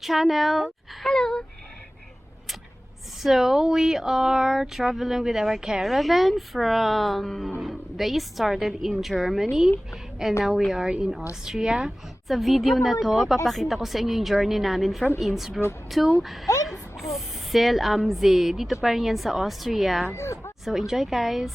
channel. Hello. So we are traveling with our caravan they started in Germany and now we are in Austria. Sa video na to, papakita ko sa inyo yung journey namin from Innsbruck to Zell am See. Dito pa rin yan sa Austria. So enjoy guys!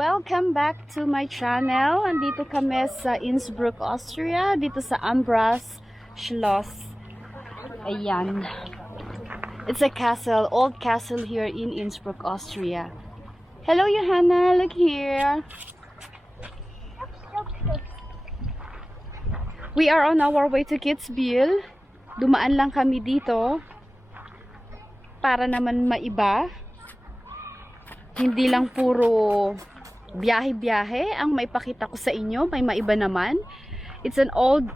Welcome back to my channel. Andito kami sa Innsbruck, Austria. Dito sa Ambras Schloss. Ayan. It's a castle, old castle here in Innsbruck, Austria. Hello, Johanna. Look here. We are on our way to Kitzbühel. Dumaan lang kami dito para naman maiba. Hindi lang puro biyahe-biyahe ang maipakita ko sa inyo, may maiba naman. It's an old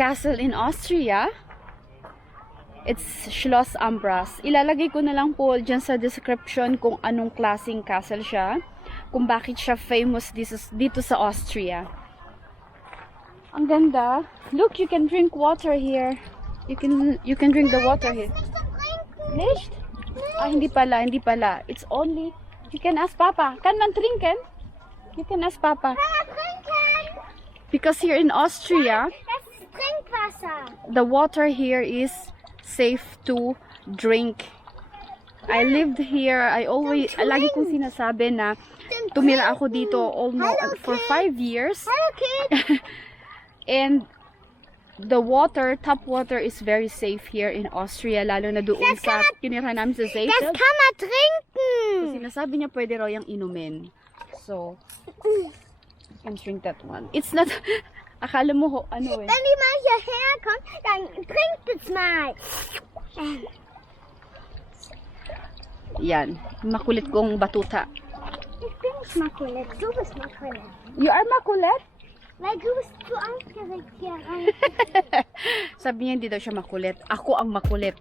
castle in Austria. It's Schloss Ambras. Ilalagay ko na lang po dyan sa description kung anong klaseng castle siya, kung bakit siya famous dito sa Austria. Ang ganda. Look, you can drink water here. You can drink the water here. Nicht? Ah, hindi pala. It's only, you can ask Papa. Kann man trinken? You can ask Papa. Because here in Austria, the water here is safe to drink. I lived here. Lagi kong sinasabi na tumira ako dito almost for 5 years. And the tap water is very safe here in Austria, lalo na doon sa kinirhan namin sa Zell. Das kann man trinken! So, sinasabi niya pwede raw yung inumin. So, you can drink that one. It's not, akala mo ano eh. Wenn jemand hierher kommt, dann trinkt es mal. Yan, makulit kong batuta. Ich bin nicht makulit, du bist makulit. You are makulit? Weil du bist zu aufgeregt hier rein. Sabi niya hindi daw siya makulit. Ako ang makulit.